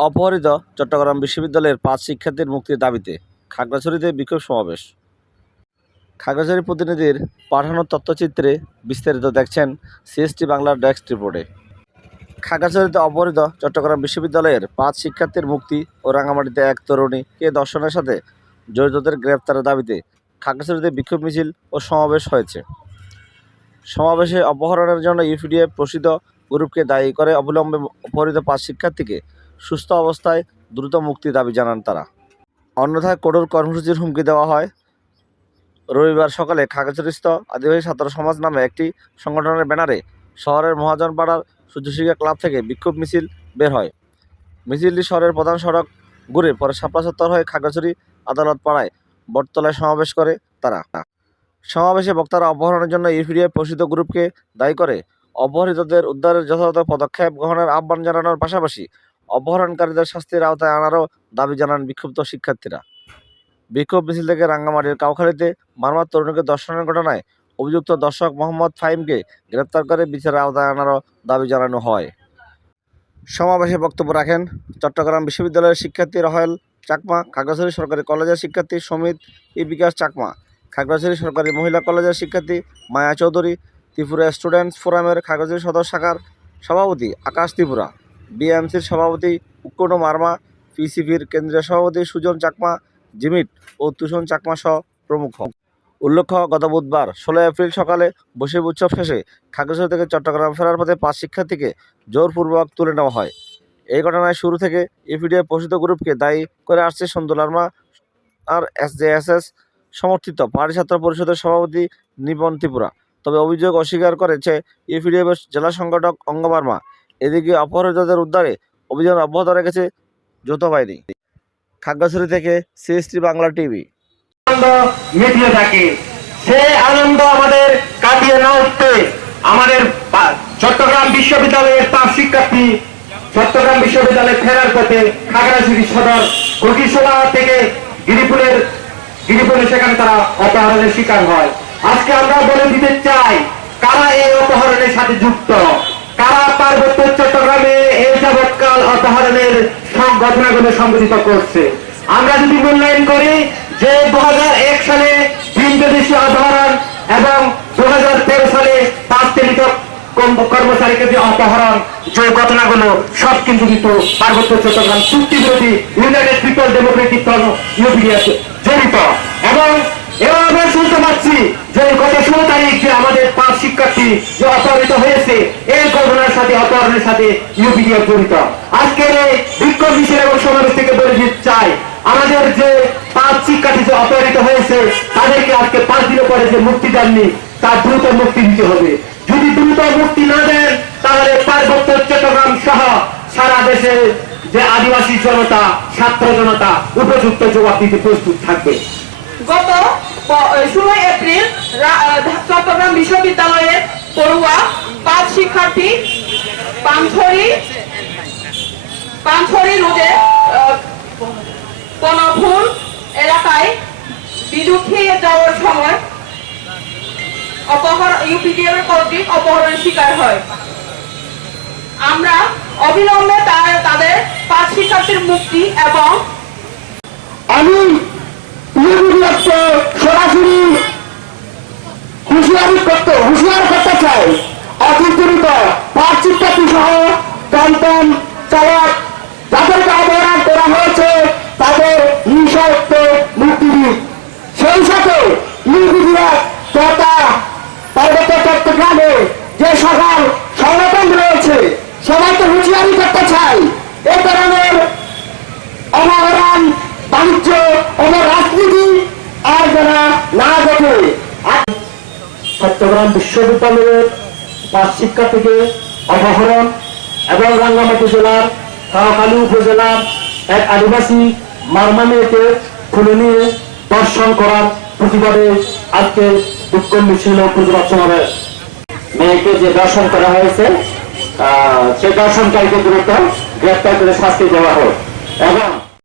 অপহৃত চট্টগ্রাম বিশ্ববিদ্যালয়ের পাঁচ শিক্ষার্থীর মুক্তির দাবিতে খাগড়াছড়িতে বিক্ষোভ সমাবেশ। খাগড়াছড়ি প্রতিনিধির পাঠানো তথ্যচিত্রে বিস্তারিত দেখছেন সিএসটি বাংলার ডেস্ক রিপোর্টে। খাগড়াছড়িতে অপহৃত চট্টগ্রাম বিশ্ববিদ্যালয়ের পাঁচ শিক্ষার্থীর মুক্তি ও রাঙামাটিতে এক তরুণীকে দর্শনের সাথে জড়িতদের গ্রেপ্তারের দাবিতে খাগড়াছড়িতে বিক্ষোভ মিছিল ও সমাবেশ হয়েছে। সমাবেশে অপহরণের জন্য ইউপিডিএফ প্রসিদ্ধ গ্রুপকে দায়ী করে অবিলম্বে অপহৃত পাঁচ শিক্ষার্থীকে সুস্থ অবস্থায় দ্রুত মুক্তি দাবি জানান তারা। অন্যথায় কঠোর কর্মসূচির হুমকি দেওয়া হয়। রবিবার সকালে খাগড়াছড়িস্থ আদিবাসী ছাত্র সমাজ নামে একটি সংগঠনের ব্যানারে শহরের মহাজনপাড়ার সূর্যশিখা ক্লাব থেকে বিক্ষোভ মিছিল বের হয়। মিছিলটি শহরের প্রধান সড়ক ঘুরে পরে শাপলা হয়ে খাগড়াছড়ি আদালত পাড়ায় বটতলায় সমাবেশ করে তারা। সমাবেশে বক্তারা অপহরণের জন্য ইউপিডিএফ প্রসিদ্ধ গ্রুপকে দায়ী করে। অপহৃতদের উদ্ধারের যথাযথ পদক্ষেপ গ্রহণের আহ্বান জানানোর পাশাপাশি অপহরণকারীদের শাস্তির আওতায় আনারও দাবি জানান বিক্ষুব্ধ শিক্ষার্থীরা। বিক্ষোভ মিছিল থেকে রাঙ্গামাটির কাউখালীতে মারমার তরুণীকে দর্শনের ঘটনায় অভিযুক্ত দর্শক মোহাম্মদ ফাহিমকে গ্রেপ্তার করে বিচারের আওতায় আনারও দাবি জানানো হয়। সমাবেশে বক্তব্য রাখেন চট্টগ্রাম বিশ্ববিদ্যালয়ের শিক্ষার্থী রহেল চাকমা, খাগড়াছড়ি সরকারি কলেজের শিক্ষার্থী সমিত ই বিকাশ চাকমা, খাগড়াছড়ি সরকারি মহিলা কলেজের শিক্ষার্থী মায়া চৌধুরী, ত্রিপুরা স্টুডেন্টস ফোরামের খাগড়াছড়ি সদর শাখার সভাপতি আকাশ ত্রিপুরা। বিএমসির সভাপতি উক্কনো মার্মা পিসিপির কেন্দ্রীয় সভাপতি সুজন চাকমা জিমিট ও তুষন চাকমা সহ প্রমুখ। উল্লেখ্য, গত বুধবার ষোলো এপ্রিল সকালে বসে উৎসব শেষে খাগড়াছড়ি থেকে চট্টগ্রাম ফেরার পথে পাঁচ শিক্ষার্থীকে জোরপূর্বক তুলে নেওয়া হয়। এই ঘটনায় শুরু থেকে ইপিডিএফ পোষিত গ্রুপকে দায়ী করে আসছে সন্তু লার্মা আর এসজেএসএস সমর্থিত পাহাড়ি ছাত্র পরিষদের সভাপতি নিপন ত্রিপুরা। তবে অভিযোগ অস্বীকার করেছে ইপিডিএফের জেলা সংগঠক অঙ্গবার্মা এদিকে অপহৃতদের উদ্ধারে অভিযান অব্যাহত রেখেছে যৌথ বাহিনী। খাগড়াছড়ি থেকে সিএসটি বাংলা টিভি। মিটিয়ে থাকে। সে আনন্দ আমাদের কাটিয়ে না উঠতে আমাদের চট্টগ্রাম বিশ্ববিদ্যালয়ের পাঁচ শিক্ষার্থী চট্টগ্রাম বিশ্ববিদ্যালয়ে ফেরার পথে খাগড়াছড়ি সদর গটিশোলা থেকে গিরিপুরের গিরিপুরে সেখানে তারা অপহরণের শিকার হয়। আজকে আমরা বলে দিতে চাই, কারা এই অপহরণের সাথে যুক্ত কারা পার্বত্য চট্টগ্রামে এই যাবৎকাল অপহরণের সব ঘটনাগুলো সংঘটিত করছে। আমরা যদি মূল্যায়ন করি যে দু সালে তিন অপহরণ এবং দু সালে পাঁচ তেলিত কর্মচারীকে যে অপহরণ, যে ঘটনাগুলো, সব কিন্তু কিন্তু পার্বত্য চট্টগ্রাম চুক্তি বিরোধী ইউনাইটেড পিপল ডেমোক্রেটিক ইউপিডিএফ জড়িত। এবং এবার আমরা শুনতে পাচ্ছি যে গত ষোলো তারিখ যে আমাদের পাঁচ শিক্ষার্থী যে অপহৃত হয়েছে, এই ঘটনার সাথে অপহরণের সাথে ইউপিডিএফ জড়িত। বিক্ষোভ মিছিল এবং সমাবেশ থেকে বলে চাই। আমাদের যে পাঁচ শিক্ষার্থী যে অপহৃত হয়েছে, তাদেরকে আজকে পাঁচ দিন পরে যে মুক্তি দেননি, তার দ্রুত মুক্তি দিতে হবে। যদি দ্রুত মুক্তি না দেন, তাহলে পার্বত্য চট্টগ্রাম সহ সারা দেশে যে আদিবাসী জনতা, ছাত্র জনতা, উপযুক্ত জবাব দিতে প্রস্তুত থাকবে। গত ষোলোই এপ্রিল চট্টগ্রাম বিশ্ববিদ্যালয়ের পড়ুয়া পাঁচ শিক্ষার্থী, পানছড়ি পানছড়ি রোডে কনফুল এলাকায় বিদ্যুৎ খেয়ে যাওয়ার সময় অপহরণ ইউপিডিএফ কর্তৃক অপহরণের শিকার হয়। আমরা অবিলম্বে তাদের পাঁচ শিক্ষার্থীর মুক্তি এবং আমি সরাসরি হুঁশিয়ারি করতে, হুঁশিয়ার করতে চাই। অতিরিক্ত পাঁচ শিক্ষার্থী সহ টমটম চালক যাদেরকে অবহেলা করা হয়েছে তাদের নিঃশর্ত মুক্তি দিন সেই সাথে ইউপিডিএফ তথা পার্বত্য চট্টগ্রামে যে সকল সংগঠন রয়েছে সবাইকে হুঁশিয়ারি করতে চাই এ ধরনের অনাবরণ বাণিজ্য এবং রাজনীতি আর যেন না দেখে চট্টগ্রাম বিশ্ববিদ্যালয়ের পাঁচ শিক্ষার্থীকে অপহরণ এবং রাঙ্গামাটি জেলার কাউকালী উপজেলার এক আদিবাসী মারমা মেয়েকে খুলে নিয়ে দর্শন করার প্রতিবাদে আজকে দুঃখ মিছিল প্রতিবাদ সমাবেশ। মেয়েকে যে দর্শন করা হয়েছে সে দর্শনকারীকে দ্রুত গ্রেপ্তার করে শাস্তি দেওয়া হোক। এবং